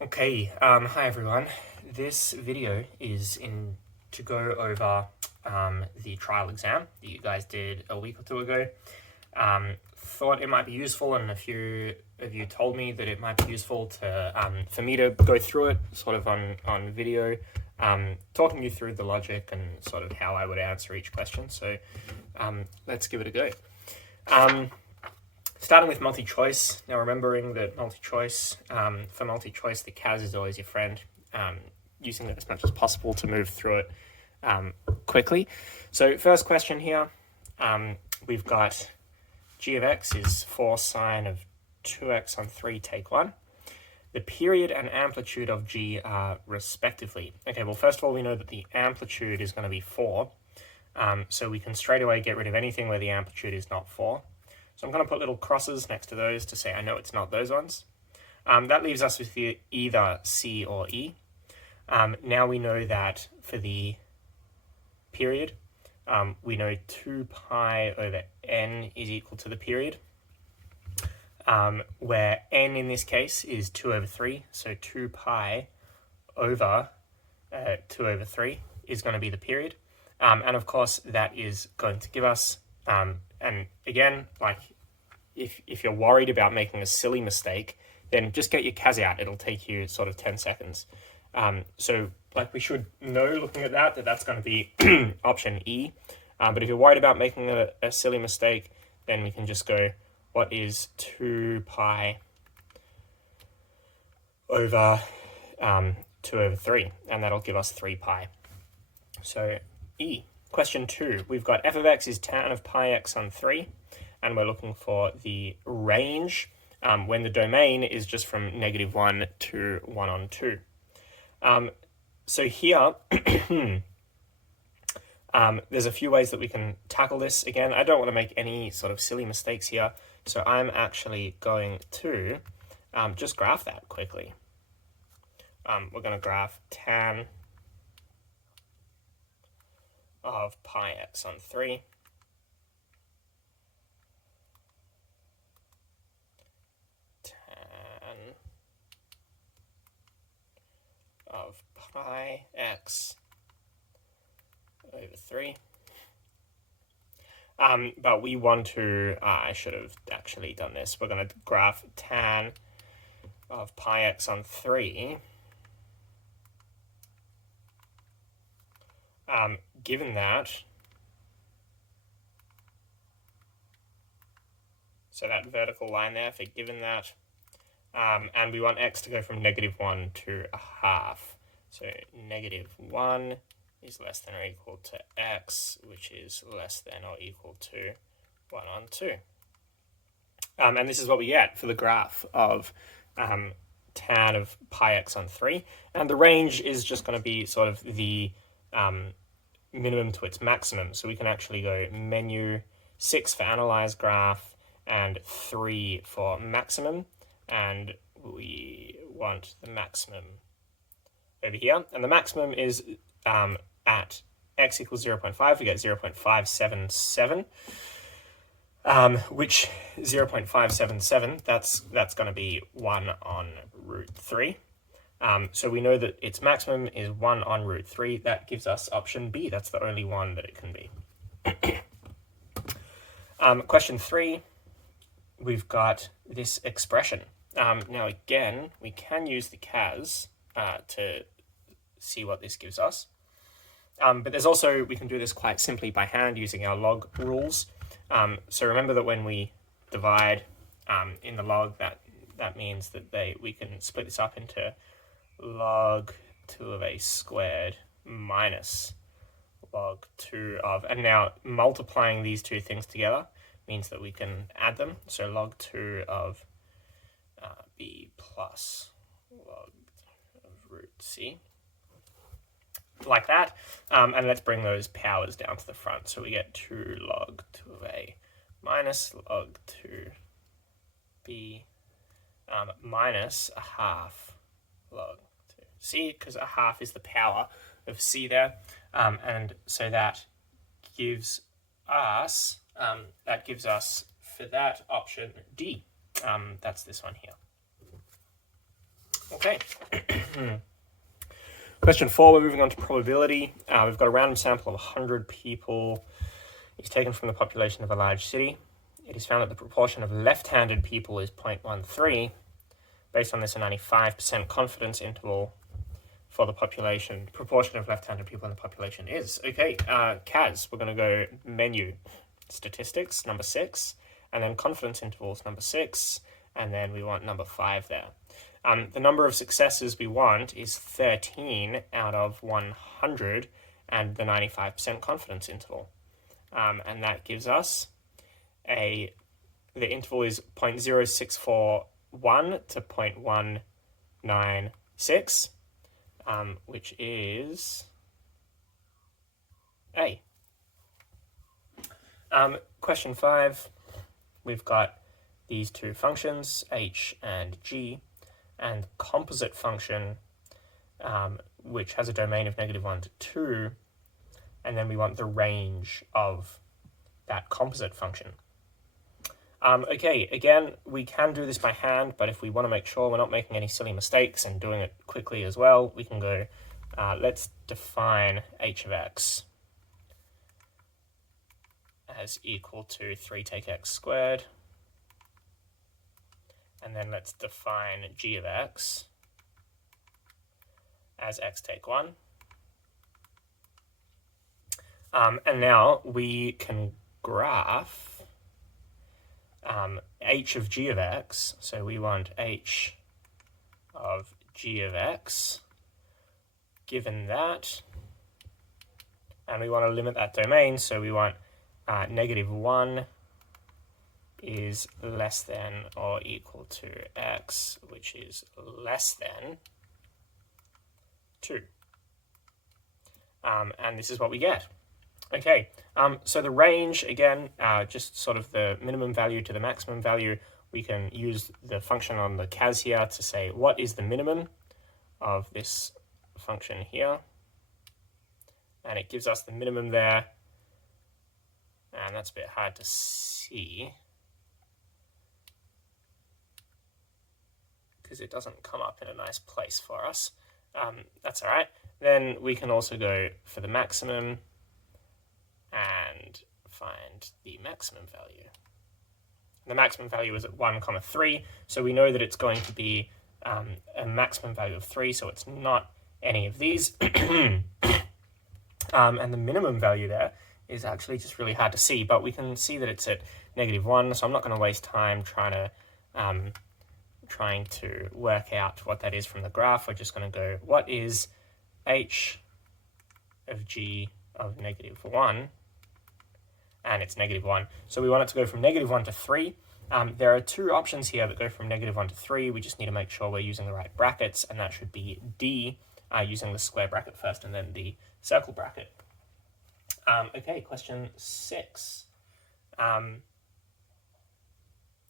Okay, hi everyone. This video is to go over the trial exam that you guys did a week or two ago. Thought it might be useful, and a few of you told me that it might be useful to for me to go through it sort of on video, talking you through the logic and sort of how I would answer each question. So let's give it a go. Starting with multi-choice. Now remembering that multi-choice, for multi-choice, the CAS is always your friend, using it as much as possible to move through it quickly. So first question here, we've got g of x is 4 sine of 2x on 3 take 1. The period and amplitude of g are respectively. Okay, well first of all we know that the amplitude is going to be 4, so we can straight away get rid of anything where the amplitude is not 4. So I'm going to put little crosses next to those to say I know it's not those ones. That leaves us with either C or E. Now we know that for the period, we know 2 pi over n is equal to the period, where n in this case is 2 over 3. So 2 pi over 2 over 3 is going to be the period. And of course that is going to give us, and again, like if you're worried about making a silly mistake, then just get your CAS out. It'll take you sort of 10 seconds. So like we should know looking at that that's going to be option E. But if you're worried about making a silly mistake, then we can just go, what is 2 pi over 2 over 3? And that'll give us 3 pi. So E. Question 2, we've got f of x is tan of pi x on 3, and we're looking for the range when the domain is just from -1 to 1 on 2. So here, there's a few ways that we can tackle this. Again, I don't want to make any sort of silly mistakes here, so I'm actually going to just graph that quickly. We're going to graph tan of pi x on 3 tan of pi x over 3. But we want to, I should have actually done this. We're going to graph tan of pi x on 3 given that, so that vertical line there for given that, and we want x to go from -1 to 1/2. So -1 is less than or equal to x, which is less than or equal to 1 on 2. And this is what we get for the graph of tan of pi x on 3. And the range is just going to be sort of the minimum to its maximum. So we can actually go menu 6 for analyze graph and 3 for maximum. And we want the maximum over here. And the maximum is at x equals 0.5, we get 0.577. Which 0.577, that's going to be 1 on root 3. So we know that its maximum is 1 on root 3. That gives us option B. That's the only one that it can be. Question 3, we've got this expression. Now again, we can use the CAS to see what this gives us. But there's also, we can do this quite simply by hand using our log rules. So remember that when we divide in the log, that means that we can split this up into log 2 of a squared minus log 2 of, and now multiplying these two things together means that we can add them. So log 2 of b plus log of root c, like that. And let's bring those powers down to the front. So we get 2 log 2 of a minus log 2b minus 1/2 log 2c, because 1/2 is the power of c there. And so that gives us, for that option D. That's this one here. Okay. Question 4, we're moving on to probability. We've got a random sample of 100 people. It's taken from the population of a large city. It is found that the proportion of left-handed people is 0.13. Based on this, a 95% confidence interval for the population, proportion of left-handed people in the population is. Okay, Kaz, we're going to go menu, statistics, number 6, and then confidence intervals, number 6, and then we want number 5 there. The number of successes we want is 13 out of 100 and the 95% confidence interval. And that gives us the interval is 0.0641 to 0.196, which is A. Question 5, we've got these two functions, h and g, and composite function, which has a domain of -1 to 2, and then we want the range of that composite function. Okay, again, we can do this by hand, but if we want to make sure we're not making any silly mistakes and doing it quickly as well, we can go, let's define h of x as equal to 3 take x squared. And then let's define g of x as x take 1. And now we can graph h of g of x. So we want h of g of x given that. And we want to limit that domain. So we want -1 is less than or equal to x, which is less than 2. And this is what we get. Okay, so the range, again, just sort of the minimum value to the maximum value, we can use the function on the Kaz here to say what is the minimum of this function here. And it gives us the minimum there. And that's a bit hard to see, because it doesn't come up in a nice place for us. That's all right. Then we can also go for the maximum and find the maximum value. The maximum value is at 1,3, so we know that it's going to be a maximum value of 3, so it's not any of these. And the minimum value there is actually just really hard to see, but we can see that it's at -1, so I'm not going to waste time trying to work out what that is from the graph. We're just going to go, what is h of g of -1? And it's -1. So we want it to go from -1 to 3. There are two options here that go from -1 to 3. We just need to make sure we're using the right brackets, and that should be D, using the square bracket first and then the circle bracket. Okay, question 6. No,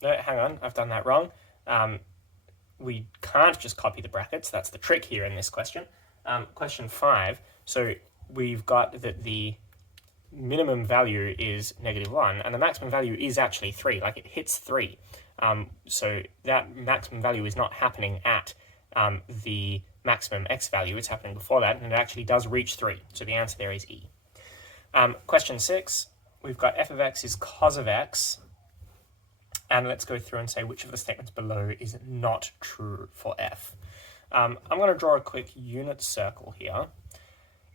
hang on, I've done that wrong. We can't just copy the brackets. That's the trick here in this question. Question 5. So we've got that the minimum value is -1, and the maximum value is actually 3. Like, it hits 3. So that maximum value is not happening at the maximum x value. It's happening before that, and it actually does reach 3. So the answer there is E. Question 6. We've got f of x is cos of x. And let's go through and say which of the statements below is not true for f. I'm going to draw a quick unit circle here.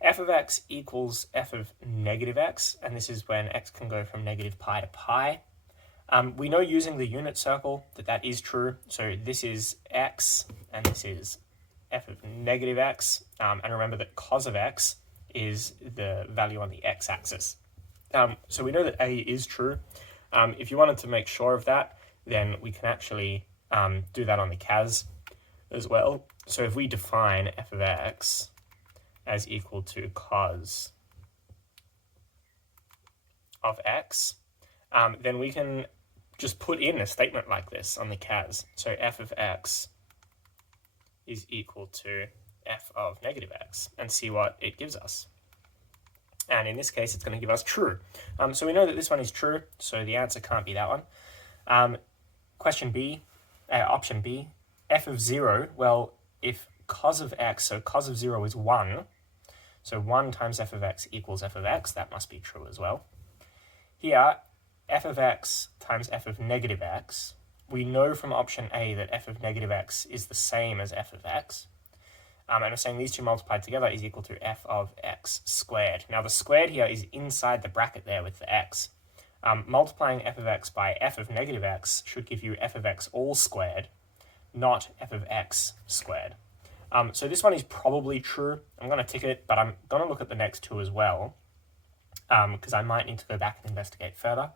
F of x equals f of -x, and this is when x can go from -pi to pi. We know using the unit circle that is true. So this is x, and this is f of -x. And remember that cos of x is the value on the x-axis. So we know that A is true. If you wanted to make sure of that, then we can actually do that on the Kaz as well. So if we define f of x as equal to cos of x, then we can just put in a statement like this on the Kaz. So f of x is equal to f of -x, and see what it gives us. And in this case, it's going to give us true. So we know that this one is true, so the answer can't be that one. Question B, option B, f of 0. Well, if cos of x, so cos of 0 is 1, so 1 times f of x equals f of x, that must be true as well. Here, f of x times f of negative x, we know from option A that f of negative x is the same as f of x. And we're saying these two multiplied together is equal to f of x squared. Now the squared here is inside the bracket there with the x. Multiplying f of x by f of negative x should give you f of x all squared, not f of x squared. So this one is probably true. I'm going to tick it, but I'm going to look at the next two as well, because I might need to go back and investigate further.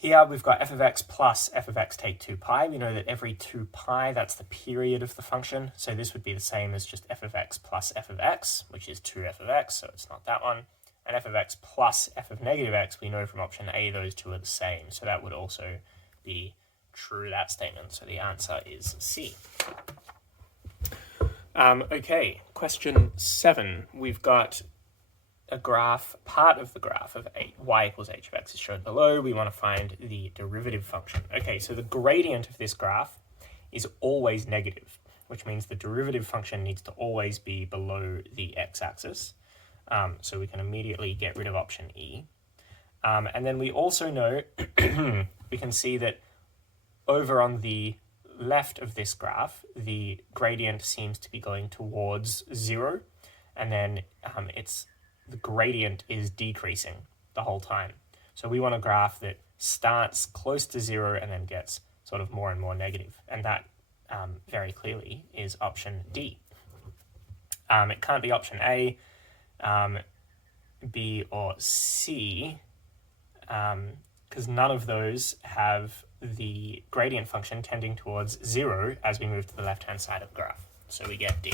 Here we've got f of x plus f of x take 2 pi. We know that every 2 pi, that's the period of the function. So this would be the same as just f of x plus f of x, which is 2f of x, so it's not that one. And f of x plus f of negative x, we know from option A those two are the same. So that would also be true, that statement. So the answer is C. Okay, question 7. We've got a graph, part of the graph of y equals h of x is shown below. We want to find the derivative function. Okay, so the gradient of this graph is always negative, which means the derivative function needs to always be below the x-axis. So we can immediately get rid of option E. And then we also know, we can see that over on the left of this graph, the gradient seems to be going towards 0, and then the gradient is decreasing the whole time. So we want a graph that starts close to 0 and then gets sort of more and more negative. And that very clearly is option D. It can't be option A, B, or C, because none of those have the gradient function tending towards 0 as we move to the left-hand side of the graph. So we get D.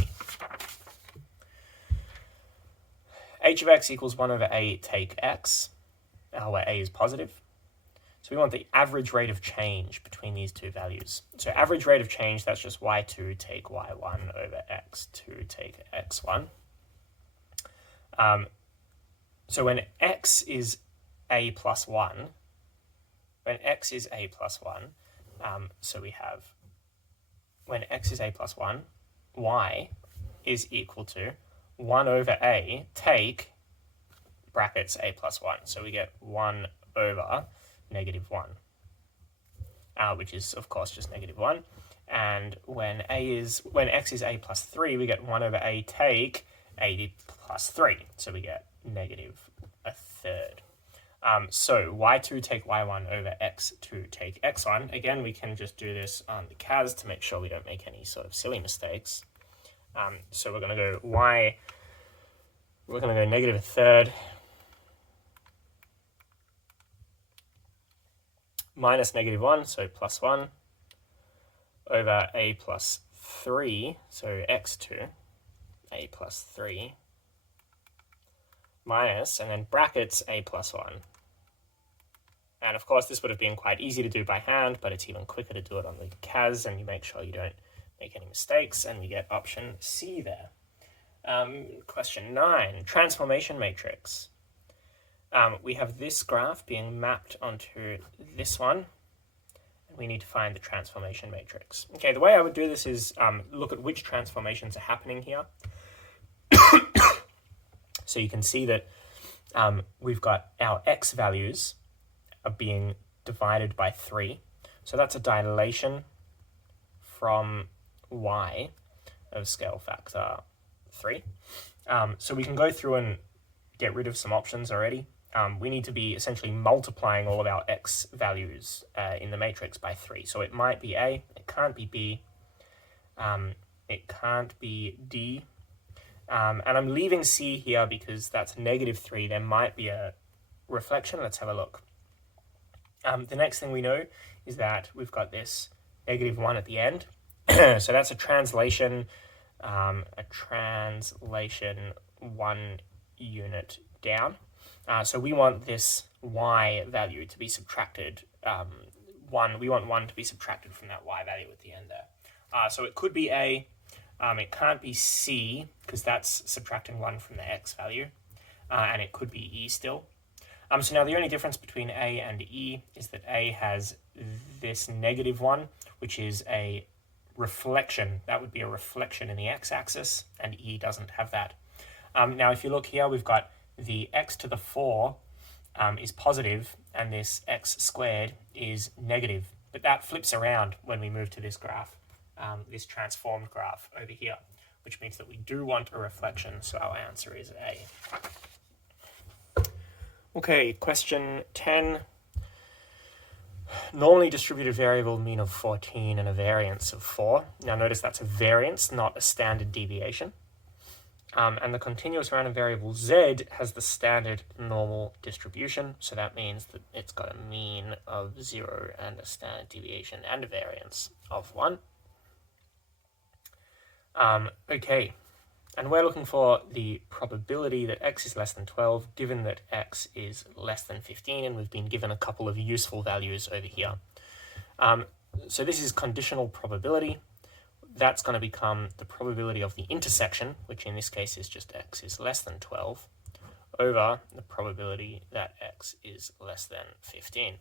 H of x equals 1 over a take x, where a is positive. So we want the average rate of change between these two values. So average rate of change, that's just y2 take y1 over x2 take x1. So when x is a plus 1, so we have when x is a plus 1, y is equal to 1 over a take brackets a plus 1. So we get 1 over negative 1, which is, of course, just negative 1. And when x is a plus 3, we get 1 over a take a plus 3. So we get negative a third. So y2 take y1 over x2 take x1. Again, we can just do this on the CAS to make sure we don't make any sort of silly mistakes. So we're going to go negative a third minus negative 1, so plus 1, over a plus 3, so x2, a plus 3, minus, and then brackets a plus 1. And of course, this would have been quite easy to do by hand, but it's even quicker to do it on the CAS, and you make sure you don't make any mistakes, and we get option C there. Question 9, transformation matrix. We have this graph being mapped onto this one, and we need to find the transformation matrix. Okay, the way I would do this is look at which transformations are happening here. So you can see that we've got our x values are being divided by 3. So that's a dilation from y of scale factor 3. So we can go through and get rid of some options already. We need to be essentially multiplying all of our x values in the matrix by 3. So it might be A, it can't be B, it can't be D, and I'm leaving C here because that's negative 3. There might be a reflection. Let's have a look. The next thing we know is that we've got this negative 1 at the end. So that's a translation 1 unit down. So we want this y value to be subtracted. We want 1 to be subtracted from that y value at the end there. So it could be A. It can't be C, because that's subtracting 1 from the x value. And it could be E still. So now the only difference between A and E is that A has this negative 1, which is a reflection. That would be a reflection in the x-axis, and E doesn't have that. Now, if you look here, we've got the x to the 4 is positive, and this x squared is negative. But that flips around when we move to this graph, this transformed graph over here, which means that we do want a reflection, so our answer is A. Okay, question 10. Normally distributed variable mean of 14 and a variance of 4. Now notice that's a variance, not a standard deviation. And the continuous random variable z has the standard normal distribution, so that means that it's got a mean of 0 and a standard deviation and a variance of 1. Okay, and we're looking for the probability that x is less than 12, given that x is less than 15, and we've been given a couple of useful values over here. So this is conditional probability. That's going to become the probability of the intersection, which in this case is just x is less than 12, over the probability that x is less than 15.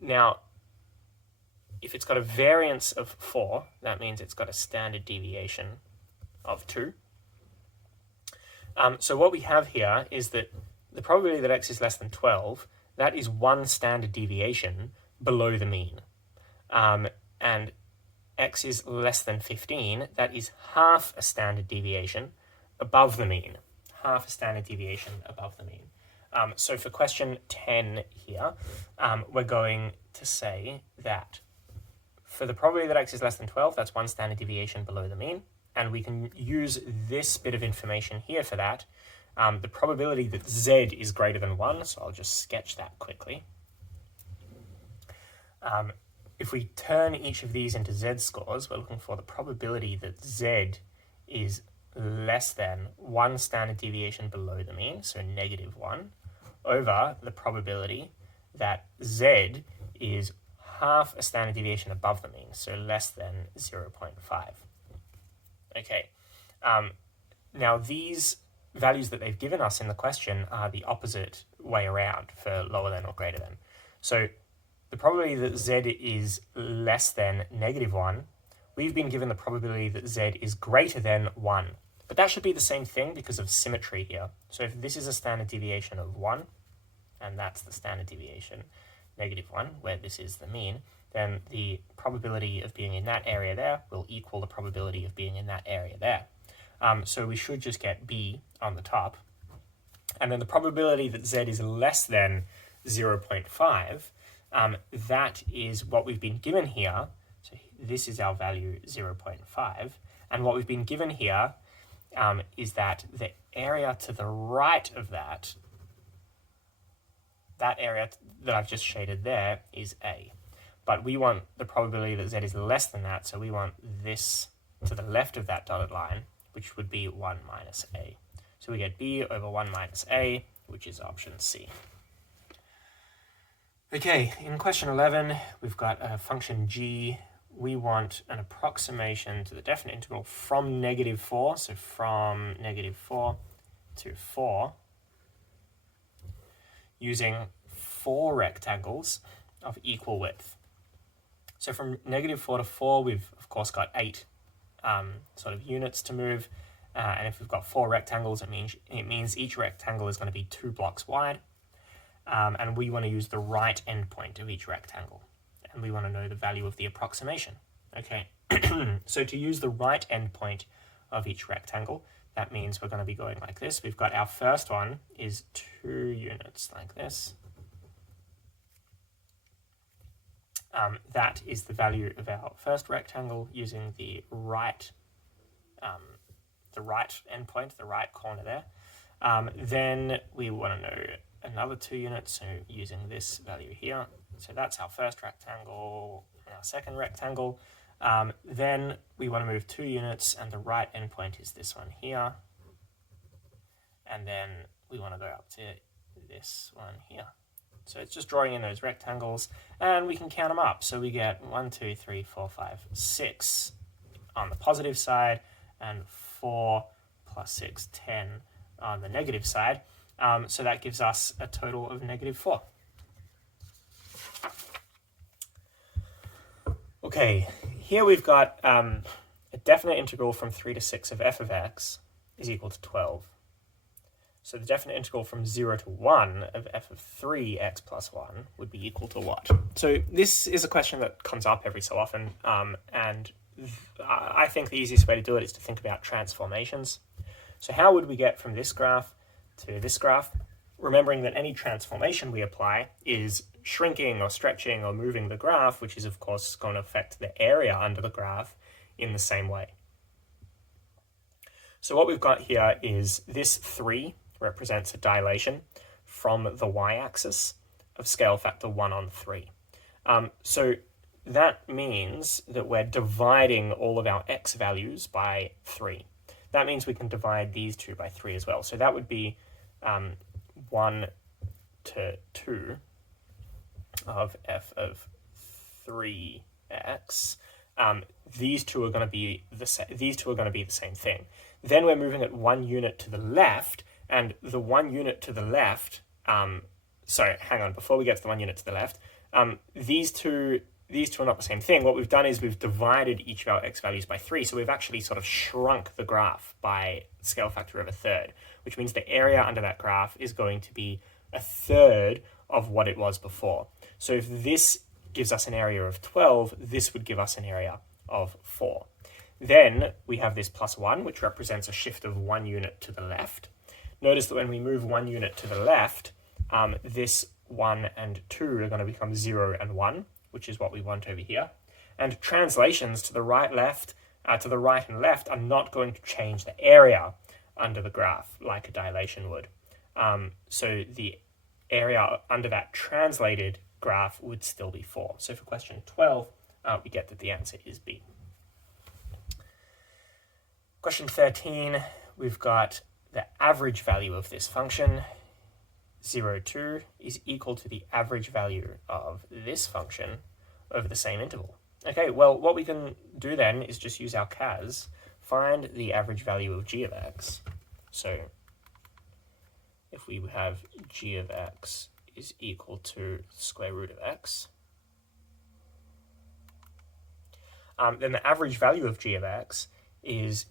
Now, if it's got a variance of 4, that means it's got a standard deviation of 2. So what we have here is that the probability that x is less than 12, that is one standard deviation below the mean. And x is less than 15, that is half a standard deviation above the mean. Half a standard deviation above the mean. So for question 10 here, we're going to say that for the probability that x is less than 12, that's one standard deviation below the mean. And we can use this bit of information here for that. The probability that z is greater than 1, so I'll just sketch that quickly. If we turn each of these into z-scores, we're looking for the probability that z is less than one standard deviation below the mean, so -1, over the probability that z is half a standard deviation above the mean, so less than 0.5. Okay, now these values that they've given us in the question are the opposite way around for lower than or greater than. So the probability that z is less than -1, we've been given the probability that z is greater than 1. But that should be the same thing because of symmetry here. So if this is a standard deviation of 1, and that's the standard deviation, -1, where this is the mean, then the probability of being in that area there will equal the probability of being in that area there. So we should just get B on the top. And then the probability that z is less than 0.5, that is what we've been given here. So this is our value 0.5. And what we've been given here is that the area to the right of that area that I've just shaded there is A. But we want the probability that z is less than that, so we want this to the left of that dotted line, which would be 1 minus A. So we get B over 1 minus A, which is option C. Okay, in question 11, we've got a function g. We want an approximation to the definite integral from -4, so from -4 to 4, using 4 rectangles of equal width. So from -4 to 4, we've of course got 8 sort of units to move, and if we've got 4 rectangles, it means each rectangle is going to be 2 blocks wide, and we want to use the right endpoint of each rectangle, and we want to know the value of the approximation. Okay, so to use the right endpoint of each rectangle, that means we're going to be going like this. We've got our first one is 2 units like this. That is the value of our first rectangle using the right endpoint, the right corner there. Then we want to know another 2 units, so using this value here. So that's our first rectangle and our second rectangle. Then we want to move 2 units, and the right endpoint is this one here. And then we want to go up to this one here. So it's just drawing in those rectangles, and we can count them up. So we get 1, 2, 3, 4, 5, 6 on the positive side, and 4 plus 6, 10 on the negative side. So that gives us a total of -4. Okay, here we've got a definite integral from 3 to 6 of f of x is equal to 12. So the definite integral from 0 to 1 of f of 3x plus 1 would be equal to what? So this is a question that comes up every so often, and I think the easiest way to do it is to think about transformations. So how would we get from this graph to this graph? Remembering that any transformation we apply is shrinking or stretching or moving the graph, which is of course going to affect the area under the graph in the same way. So what we've got here is this 3 represents a dilation from the y-axis of scale factor 1 on 3. So that means that we're dividing all of our x values by 3. That means we can divide these two by 3 as well. So that would be 1 to 2 of f of 3x. These two are going to be the same thing. Then we're moving it 1 unit to the left, and the 1 unit to the left. Sorry, hang on. Before we get to the 1 unit to the left, these two are not the same thing. What we've done is we've divided each of our x values by 3, so we've actually sort of shrunk the graph by scale factor of a third, which means the area under that graph is going to be a third of what it was before. So if this gives us an area of 12, this would give us an area of 4. Then we have this plus 1, which represents a shift of 1 unit to the left. Notice that when we move 1 unit to the left, this 1 and 2 are going to become 0 and 1, which is what we want over here. And translations to the right and left are not going to change the area under the graph like a dilation would. So the area under that translated graph would still be 4. So for question 12, we get that the answer is B. Question 13, we've got the average value of this function, 0, 2, is equal to the average value of this function over the same interval. Okay, well, what we can do then is just use our CAS, find the average value of g of x. So if we have g of x is equal to square root of x, then the average value of g of x is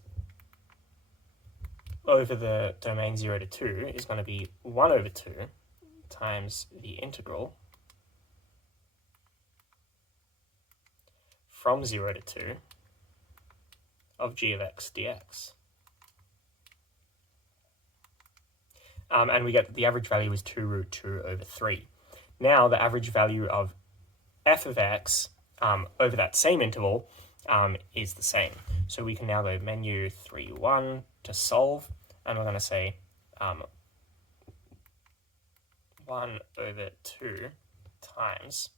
over the domain 0 to 2 is going to be 1 over 2 times the integral from 0 to 2 of g of x dx. And we get that the average value is 2 root 2 over 3. Now the average value of f of x over that same interval is the same. So we can now go menu 3, 1 to solve, and we're going to say 1 over 2 times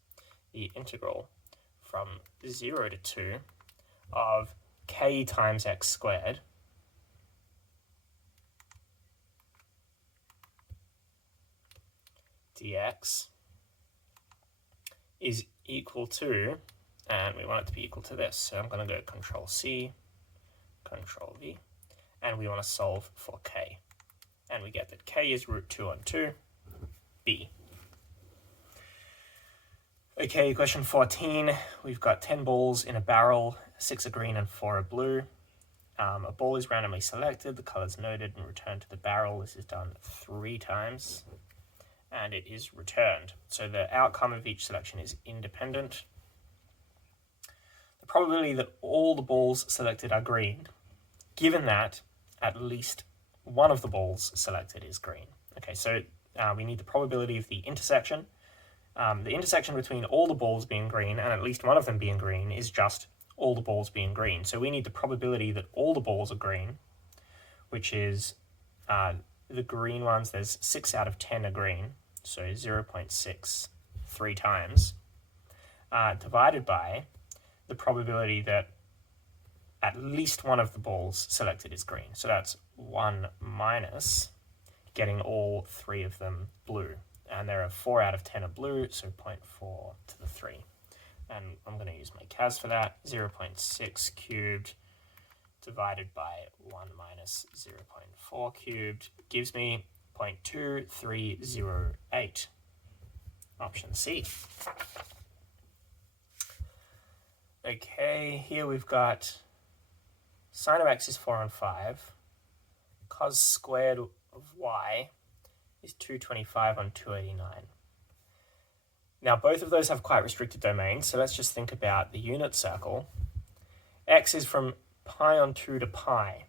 the integral from 0 to 2 of k times x squared dx is equal to, and we want it to be equal to this, so I'm going to go Control C, Control V, and we want to solve for k. And we get that k is root 2 on 2, B. Okay, question 14. We've got 10 balls in a barrel, 6 are green and 4 are blue. A ball is randomly selected, the colors noted and returned to the barrel. This is done 3 times, and it is returned. So the outcome of each selection is independent. The probability that all the balls selected are green, given that at least one of the balls selected is green. Okay, so we need the probability of the intersection. The intersection between all the balls being green and at least one of them being green is just all the balls being green. So we need the probability that all the balls are green, which is the green ones, there's 6 out of 10 are green, so 0.6 3 times, divided by the probability that at least one of the balls selected is green. So that's 1 minus getting all 3 of them blue. And there are 4 out of 10 are blue, so 0.4 to the 3. And I'm going to use my CAS for that. 0.6 cubed divided by 1 minus 0.4 cubed gives me 0.2308. Option C. Okay, here we've got sine of x is 4 on 5. Cos squared of y is 225 on 289. Now, both of those have quite restricted domains, so let's just think about the unit circle. X is from pi on 2 to pi,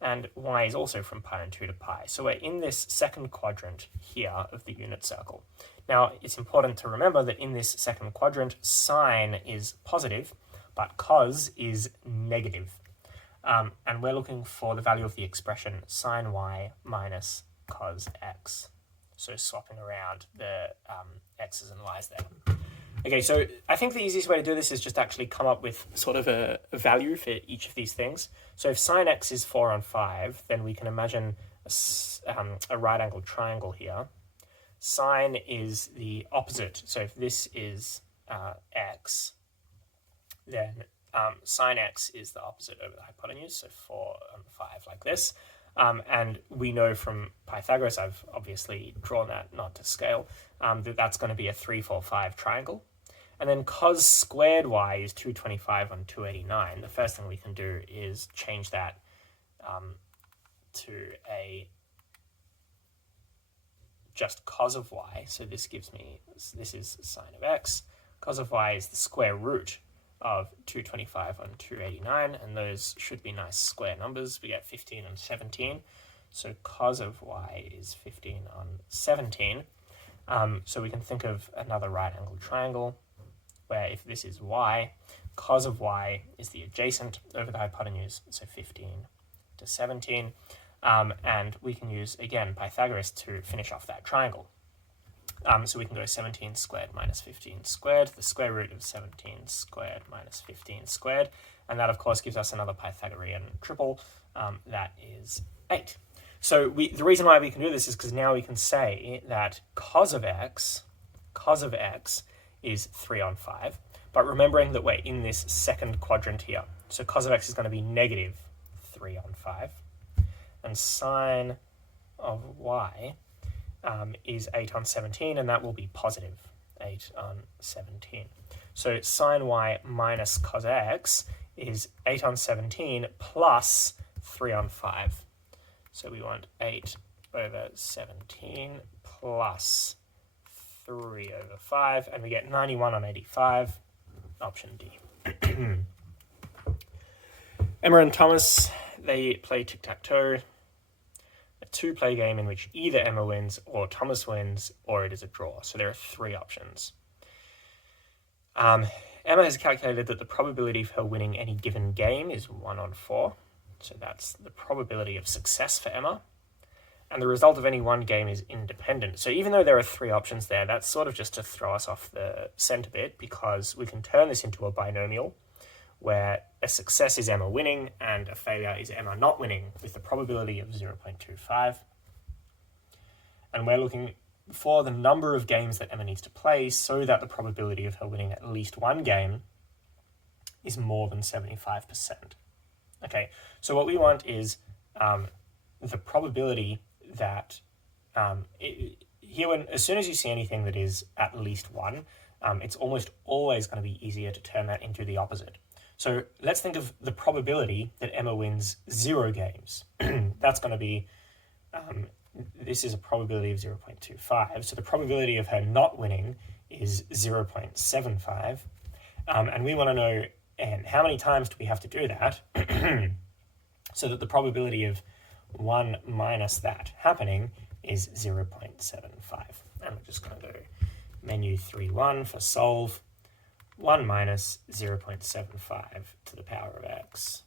and y is also from pi on 2 to pi. So we're in this second quadrant here of the unit circle. Now, it's important to remember that in this second quadrant, sine is positive, but cos is negative. And we're looking for the value of the expression sine y minus cos x. So swapping around the x's and y's there. Okay, so I think the easiest way to do this is just actually come up with sort of a value for each of these things. So if sine x is 4 on 5, then we can imagine a right-angled triangle here. Sine is the opposite. So if this is x, then sine x is the opposite over the hypotenuse, so 4 on 5 like this. And we know from Pythagoras, I've obviously drawn that not to scale, that that's going to be a 3, 4, 5 triangle. And then cos squared y is 225 on 289. The first thing we can do is change that to a just cos of y. So this gives me, this is sine of x. Cos of y is the square root of 225 on 289, and those should be nice square numbers. We get 15 and 17. So cos of y is 15 on 17. So we can think of another right-angled triangle where if this is y, cos of y is the adjacent over the hypotenuse, so 15 to 17. And we can use, again, Pythagoras to finish off that triangle. So we can go 17 squared minus 15 squared, the square root of 17 squared minus 15 squared, and that of course gives us another Pythagorean triple, that is 8. So the reason why we can do this is because now we can say that cos of x is 3 on 5, but remembering that we're in this second quadrant here, so cos of x is going to be negative 3 on 5, and sine of y is 8 on 17, and that will be positive 8 on 17. So sine y minus cos x is 8 on 17 plus 3 on 5. So we want 8 over 17 plus 3 over 5, and we get 91 on 85, option D. Emma and Thomas, they play tic-tac-toe. A 2-play game in which either Emma wins or Thomas wins, or it is a draw. So there are 3 options. Emma has calculated that the probability of her winning any given game is 1 on 4. So that's the probability of success for Emma. And the result of any one game is independent. So even though there are 3 options there, that's sort of just to throw us off the scent a bit, because we can turn this into a binomial where a success is Emma winning and a failure is Emma not winning, with the probability of 0.25. And we're looking for the number of games that Emma needs to play so that the probability of her winning at least one game is more than 75%. Okay, so what we want is the probability that as soon as you see anything that is at least 1, it's almost always going to be easier to turn that into the opposite. So let's think of the probability that Emma wins 0 games. That's going to be, this is a probability of 0.25. So the probability of her not winning is 0.75. And we want to know, and how many times do we have to do that so that the probability of 1 minus that happening is 0.75. And we're just going to go menu 3.1 for solve. 1 minus 0.75 to the power of x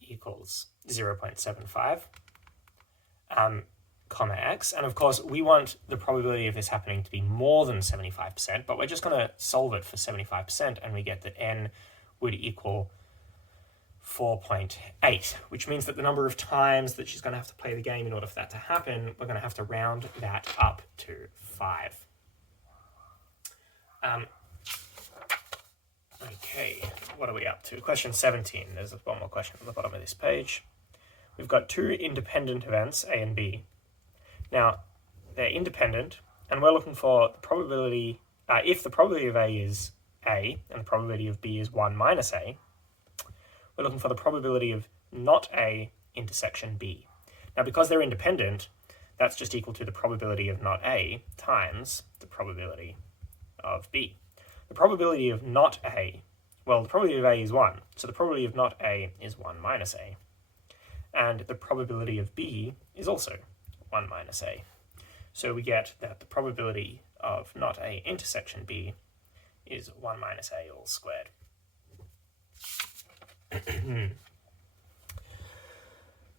equals 0.75, comma x. And of course, we want the probability of this happening to be more than 75%, but we're just going to solve it for 75%, and we get that n would equal 4.8, which means that the number of times that she's going to have to play the game in order for that to happen, we're going to have to round that up to 5. Okay, what are we up to? Question 17. There's one more question at the bottom of this page. We've got 2 independent events, A and B. Now, they're independent, and we're looking for the probability, if the probability of A is A, and the probability of B is 1 minus A, we're looking for the probability of not A intersection B. Now, because they're independent, that's just equal to the probability of not A times the probability of B. The probability of not A, well, the probability of A is 1, so the probability of not A is 1 minus A. And the probability of B is also 1 minus A. So we get that the probability of not A intersection B is 1 minus A all squared.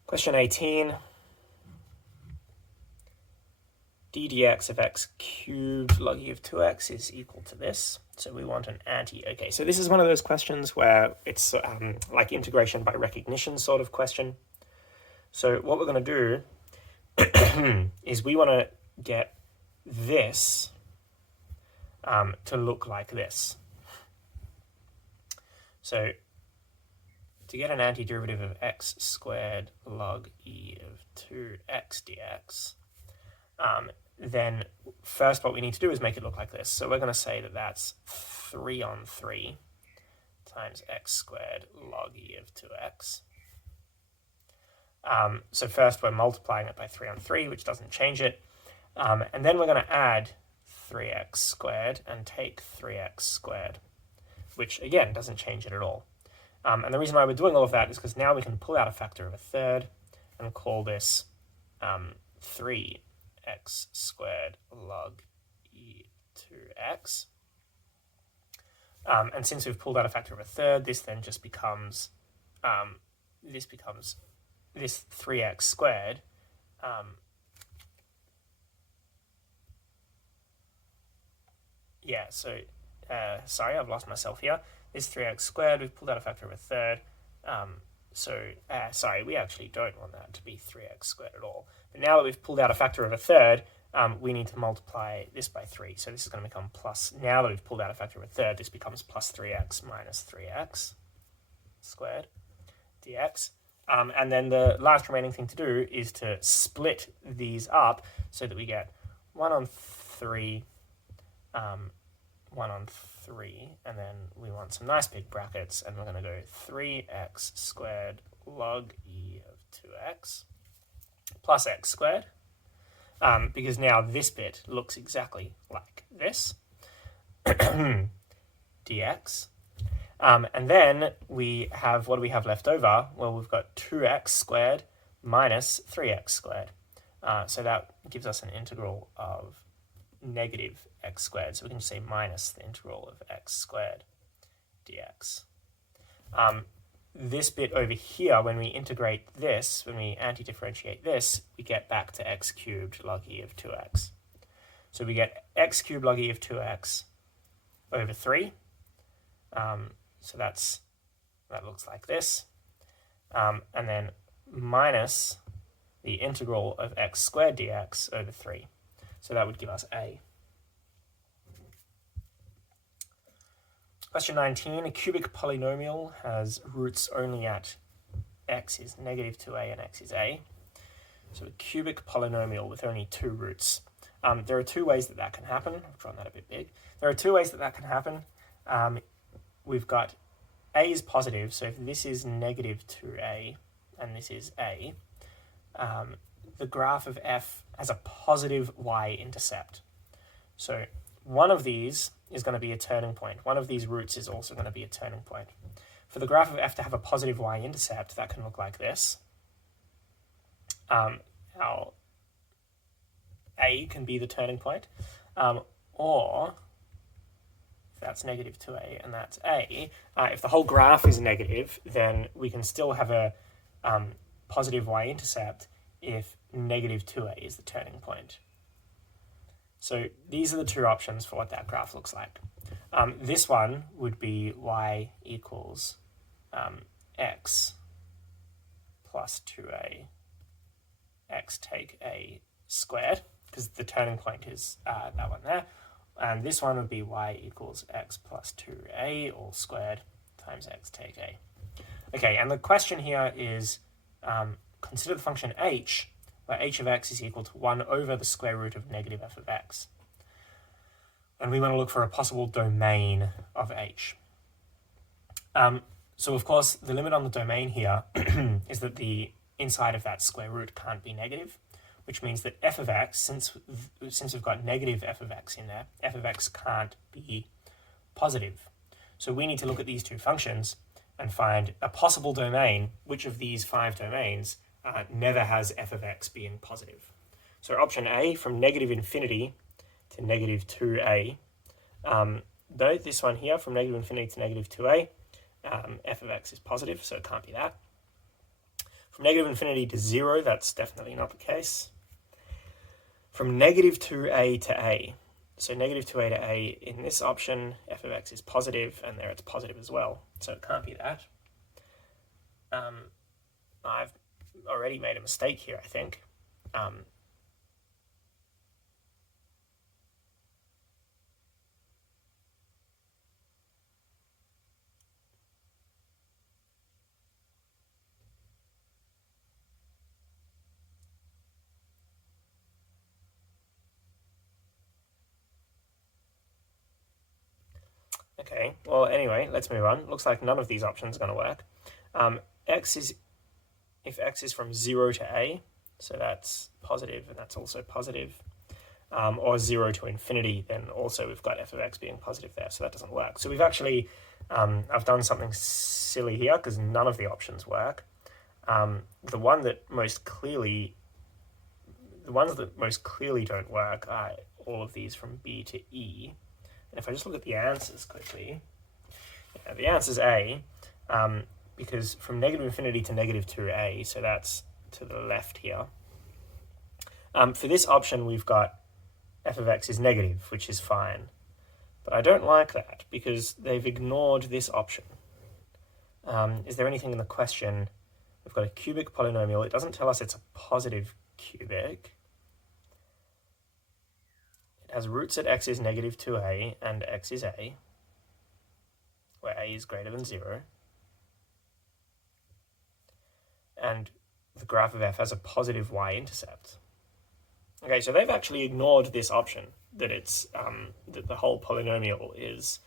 Question 18. d dx of x cubed log e of 2x is equal to this. So we want an anti. Okay, so this is one of those questions where it's like integration by recognition sort of question. So what we're going to do is we want to get this to look like this. So to get an antiderivative of x squared log e of 2x dx, then first what we need to do is make it look like this. So we're going to say that that's 3 on 3 times x squared log e of 2x. So first we're multiplying it by 3 on 3, which doesn't change it. And then we're going to add 3x squared and take 3x squared, which again doesn't change it at all. And the reason why we're doing all of that is because now we can pull out a factor of a third and call this 3x squared log e 2x. And since we've pulled out a factor of a third, this then just becomes this 3x squared. Sorry, I've lost myself here. This 3x squared, we've pulled out a factor of a third. Sorry, we actually don't want that to be 3x squared at all. But now that we've pulled out a factor of a third, we need to multiply this by 3. So this is going to become plus, now that we've pulled out a factor of a third, this becomes plus 3x minus 3x squared dx. And then the last remaining thing to do is to split these up so that we get 1 on 3, 1 on 3, and then we want some nice big brackets, and we're going to go 3x squared log e of 2x plus x squared, because now this bit looks exactly like this, dx. And then we have, what do we have left over? Well, we've got 2x squared minus 3x squared. So that gives us an integral of negative x squared. So we can just say minus the integral of x squared dx. This bit over here, when we integrate this, when we anti-differentiate this, we get back to x cubed log e of 2x. So we get x cubed log e of 2x over 3. So that looks like this. And then minus the integral of x squared dx over 3. So that would give us a. Question 19, a cubic polynomial has roots only at x is negative 2a and x is a. So a cubic polynomial with only 2 roots. There are 2 ways that can happen. I've drawn that a bit big. There are 2 ways that can happen. We've got a is positive, so if this is negative 2a and this is a, the graph of f has a positive y-intercept. So one of these is going to be a turning point. One of these roots is also going to be a turning point. For the graph of f to have a positive y-intercept, that can look like this. Our a can be the turning point, or if that's negative 2a and that's a, if the whole graph is negative, then we can still have a positive y-intercept if negative 2a is the turning point. So these are the 2 options for what that graph looks like. This one would be y equals x plus 2a, x take a squared, because the turning point is that one there. And this one would be y equals x plus 2a all squared times x take a. Okay, and the question here is, consider the function h, where h of x is equal to 1 over the square root of negative f of x. And we want to look for a possible domain of h. So of course, the limit on the domain here is that the inside of that square root can't be negative, which means that f of x, since we've got negative f of x in there, f of x can't be positive. So we need to look at these two functions and find a possible domain. Which of these 5 domains never has f of x being positive? So option A, from negative infinity to negative 2a. Note this one here, from negative infinity to negative 2a, f of x is positive, so it can't be that. From negative infinity to 0, that's definitely not the case. From negative 2a to a, so negative 2a to a, in this option, f of x is positive, and there it's positive as well, so it can't be that. I've already made a mistake here, I think. Okay, well, anyway, let's move on. Looks like none of these options are going to work. If x is from 0 to a, so that's positive, and that's also positive, or 0 to infinity, then also we've got f of x being positive there, so that doesn't work. So we've actually, I've done something silly here, because none of the options work. The ones that most clearly don't work are all of these from b to e. And if I just look at the answers quickly, the answer is A, because from negative infinity to negative 2a, so that's to the left here. For this option, we've got f of x is negative, which is fine. But I don't like that, because they've ignored this option. Is there anything in the question? We've got a cubic polynomial. It doesn't tell us it's a positive cubic. Has roots at x is negative 2a and x is a, where a is greater than 0. And the graph of f has a positive y-intercept. Okay, so they've actually ignored this option, that it's that the whole polynomial is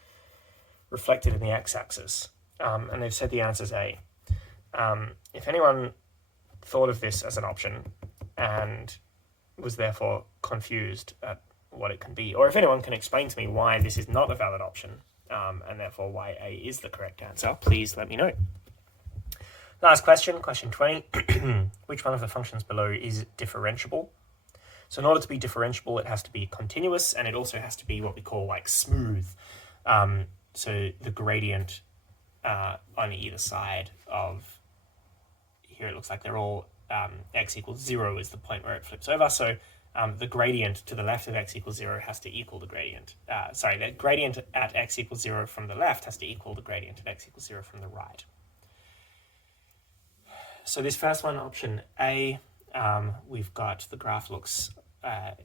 reflected in the x-axis, and they've said the answer is a. If anyone thought of this as an option and was therefore confused at what it can be, or if anyone can explain to me why this is not a valid option, and therefore why A is the correct answer, please let me know. Last question, question 20. Which one of the functions below is differentiable? So in order to be differentiable, it has to be continuous, and it also has to be what we call like smooth. So the gradient on either side of here, it looks like they're all x equals 0 is the point where it flips over. So the gradient to the left of x equals 0 has to equal the gradient. The gradient at x equals 0 from the left has to equal the gradient at x equals 0 from the right. So this first one, option A, we've got the graph looks,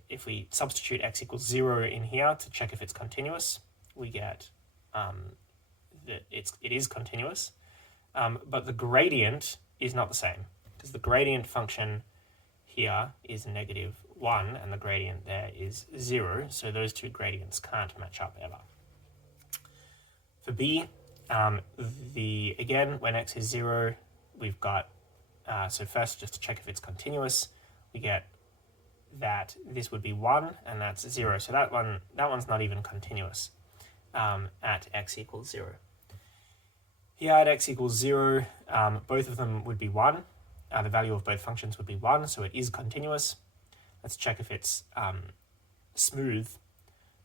if we substitute x equals 0 in here to check if it's continuous, we get that it is continuous, but the gradient is not the same, because the gradient function here is negative 1 and the gradient there is 0, so those two gradients can't match up ever. For B, again, when x is 0, we've got, so first just to check if it's continuous, we get that this would be 1 and that's 0, so that one's not even continuous at x equals 0. Here at x equals 0, both of them would be 1. The value of both functions would be 1, so it is continuous. Let's check if it's smooth.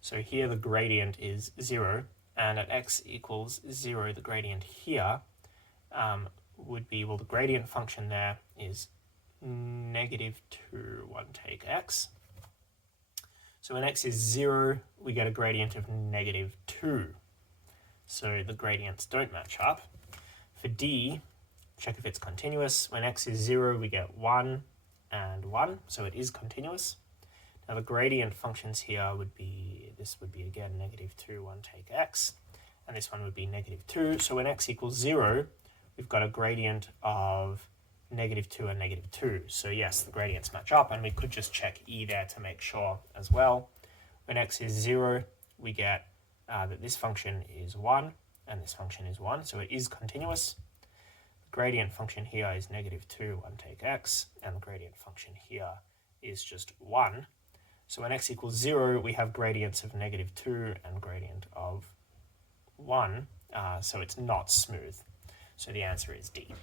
So here the gradient is 0, and at x equals 0, the gradient here would be, well, the gradient function there is negative 2, 1 take x. So when x is 0, we get a gradient of negative 2. So the gradients don't match up. For D, check if it's continuous. When x is 0, we get 1 and 1, so it is continuous. Now the gradient functions here would be, this would be again negative 2, 1 take x, and this one would be negative 2. So when x equals 0, we've got a gradient of negative 2 and negative 2. So yes, the gradients match up, and we could just check E there to make sure as well. When x is 0, we get that this function is 1 and this function is 1, so it is continuous. The gradient function here is -2, 1 take x, and the gradient function here is just 1. So when x equals 0, we have gradients of -2 and gradient of 1, so it's not smooth. So the answer is D.